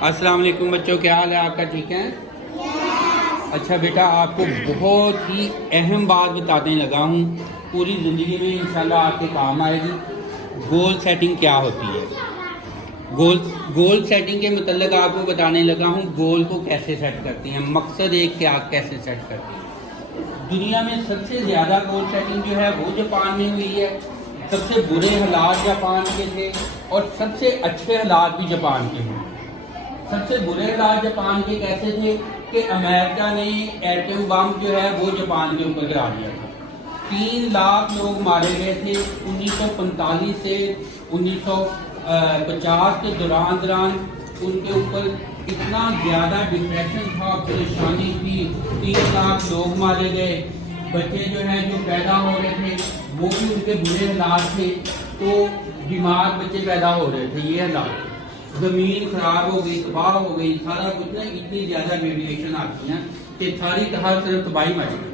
السلام علیکم بچوں، کیا حال ہے آپ کا؟ ٹھیک ہے؟ اچھا بیٹا، آپ کو بہت ہی اہم بات بتانے لگا ہوں، پوری زندگی میں انشاءاللہ آپ کے کام آئے گی۔ گول سیٹنگ کیا ہوتی ہے؟ گول سیٹنگ کے متعلق آپ کو بتانے لگا ہوں، گول کو کیسے سیٹ کرتے ہیں، مقصد ایک کیا کیسے سیٹ کرتے ہیں۔ دنیا میں سب سے زیادہ گول سیٹنگ جو ہے وہ جاپان میں ہوئی ہے۔ سب سے برے حالات جاپان کے تھے اور سب سے اچھے حالات بھی جاپان کے ہوئے۔ سب سے برے حالات جاپان کے کیسے تھے کہ امریکہ نے ایٹم بم جو ہے وہ جاپان کے اوپر گرا دیا تھا۔ 3 لاکھ لوگ مارے گئے تھے 1945 سے 1950 کے دوران ان کے اوپر اتنا زیادہ ڈپریشن تھا، پریشانی تھی، 3 لاکھ لوگ مارے گئے۔ بچے جو ہیں جو پیدا ہو رہے تھے وہ بھی ان کے برے حالات تھے، تو بیمار بچے پیدا ہو رہے تھے، یہ حالات۔ زمین خراب ہو گئی، تباہ ہو گئی، سارا کچھ نا، اتنی زیادہ ریڈیشن آتی ہیں کہ ساری ہر طرف تباہی مچ گئی۔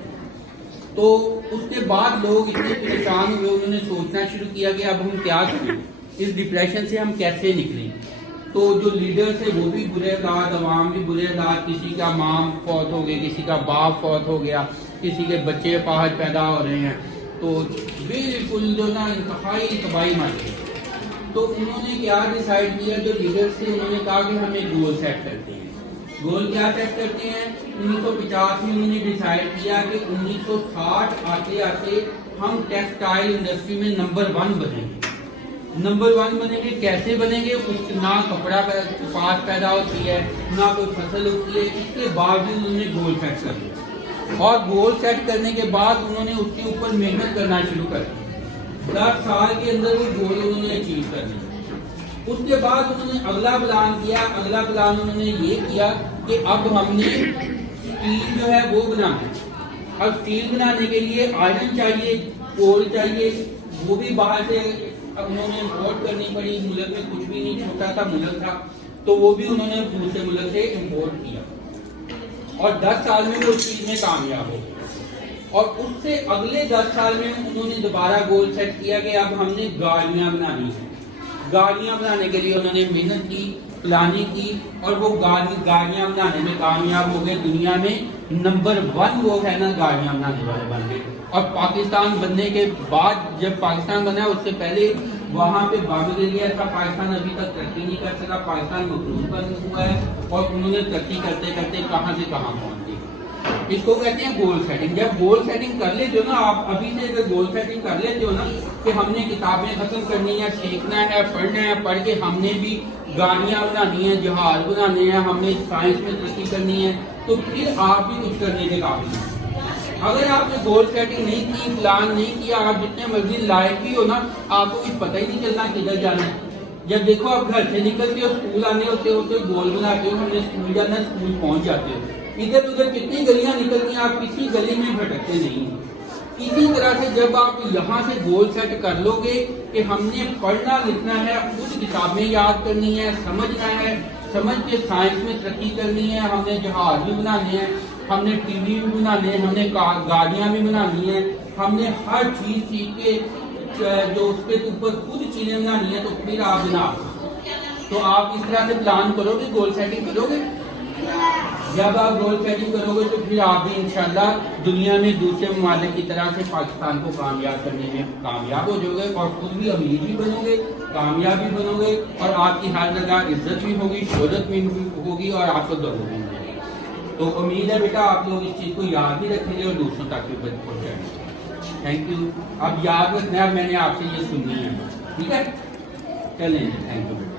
تو اس کے بعد لوگ اتنے پریشان ہوئے، انہوں نے سوچنا شروع کیا کہ اب ہم کیا کریں، اس ڈپریشن سے ہم کیسے نکلیں۔ تو جو لیڈر تھے وہ بھی برے حالات، عوام بھی برے حالات، کسی کا ماں فوت ہو گئی، کسی کا باپ فوت ہو گیا، کسی کے بچے پاہج پیدا ہو رہے ہیں، تو بالکل جو نا انتہائی تباہی مچ گئی۔ تو انہوں نے کیا ڈیسائیڈ کیا، جو لیڈرز تھے انہوں نے کہا کہ ہمیں گول سیٹ کرتے ہیں۔ گول کیا سیٹ کرتے ہیں؟ 1950 میں انہوں نے ڈیسائیڈ کیا کہ 1960 آتے آتے ہم ٹیکسٹائل انڈسٹری میں نمبر 1 بنیں گے۔ نمبر 1 بنیں گے، کیسے بنیں گے؟ اس نہ کپڑا کپاس پیدا ہوتی ہے، نہ کوئی فصل ہوتی ہے، اس کے باوجود انہوں نے گول سیٹ کر دیا، اور گول سیٹ کرنے کے بعد انہوں نے اس کے اوپر محنت کرنا شروع کر دی۔ 10 سال کے اندر وہ گول انہوں نے اچیو کر لیا۔ اس کے بعد انہوں نے اگلا پلان کیا۔ اگلا پلان انہوں نے یہ کیا کہ اب ہم نے اسٹیل جو ہے وہ بنانا ہے۔ اب اسٹیل بنانے کے لیے آئرن چاہیے، کول چاہیے، وہ بھی باہر سے انہوں نے امپورٹ کرنی پڑی۔ ملک میں کچھ بھی نہیں، چھوٹا سا ملک تھا، تو وہ بھی انہوں نے دوسرے ملک سے امپورٹ کیا، اور 10 سال میں وہ اس چیز میں کامیاب ہو۔ اور اس سے اگلے 10 سال میں انہوں نے دوبارہ گول سیٹ کیا کہ اب ہم نے گاڑیاں بنانی ہیں۔ گاڑیاں بنانے کے لیے انہوں نے محنت کی، پلاننگ کی، اور وہ گاڑیاں بنانے میں کامیاب ہو گئے۔ دنیا میں نمبر 1 وہ ہے نا گاڑیاں بنانے والے بن گئے۔ اور پاکستان بننے کے بعد، جب پاکستان بنا اس سے پہلے وہاں پہ بابل ایریا تھا، پاکستان ابھی تک ترقی نہیں کر سکا، پاکستان مقروض بن ہوا ہے، اور انہوں نے ترقی کرتے کرتے کہاں سے کہاں پہنچ گئے۔ اس کو کہتے ہیں گول سیٹنگ۔ جب گول سیٹنگ کر لیتے ہو نا آپ، ابھی سے اگر گول سیٹنگ کر لیتے ہو نا کہ ہم نے کتابیں ختم کرنی ہے، سیکھنا ہے، پڑھنا ہے، پڑھ کے ہم نے بھی گاڑیاں بنانی ہیں، جہاز بنانے ہیں، ہم نے سائنس میں ترقی کرنی ہے، تو پھر آپ بھی کچھ کرنے کے قابل ہیں۔ اگر آپ نے گول سیٹنگ نہیں کی، پلان نہیں کیا، آپ جتنے مرضی لائق بھی ہو نا، آپ کو کچھ پتہ ہی نہیں چلنا کدھر جانا ہے۔ جب دیکھو آپ گھر سے نکلتے ہو، اسکول آنے ہوتے گول بناتے ہو، ہم نے اسکول جانا، اسکول پہنچ جاتے ہو، ادھر ادھر کتنی گلیاں نکلتی ہیں، آپ کسی گلی میں بھٹکتے نہیں ہیں۔ اسی طرح سے جب آپ یہاں سے گول سیٹ کر لو گے کہ ہم نے پڑھنا لکھنا ہے، خود کتابیں یاد کرنی ہے، سمجھنا ہے، سمجھ کے سائنس میں ترقی کرنی ہے، ہم نے جہاز بھی بنانے ہیں، ہم نے ٹی وی بھی بنانے ہیں، ہم نے گاڑیاں بھی بنانی ہیں، ہم نے ہر چیز سیکھ کے جو اس کے اوپر خود چیزیں بنانی ہیں، تو پھر آپ بنا۔ تو آپ اس طرح سے پلان کرو گے، گول سیٹنگ کرو گے۔ جب آپ گول سیٹنگ کرو گے تو پھر آپ بھی انشاءاللہ دنیا میں دوسرے ممالک کی طرح سے پاکستان کو کامیاب کرنے میں کامیاب ہو جاؤ گے، اور خود بھی امیر بھی بنو گے، کامیاب بھی بنو گے، اور آپ کی ہر جگہ عزت بھی ہوگی، شہرت بھی ہوگی، اور آپ کو ضرور بھی ملے گی۔ تو امید ہے بیٹا آپ لوگ اس چیز کو یاد بھی رکھیں گے اور دوسروں تک بھی پہنچائیں گے۔ Thank you. اب یاد رکھنا ہے، میں نے آپ سے یہ سننی ہے، ٹھیک ہے؟ چلیں، تھینک یو۔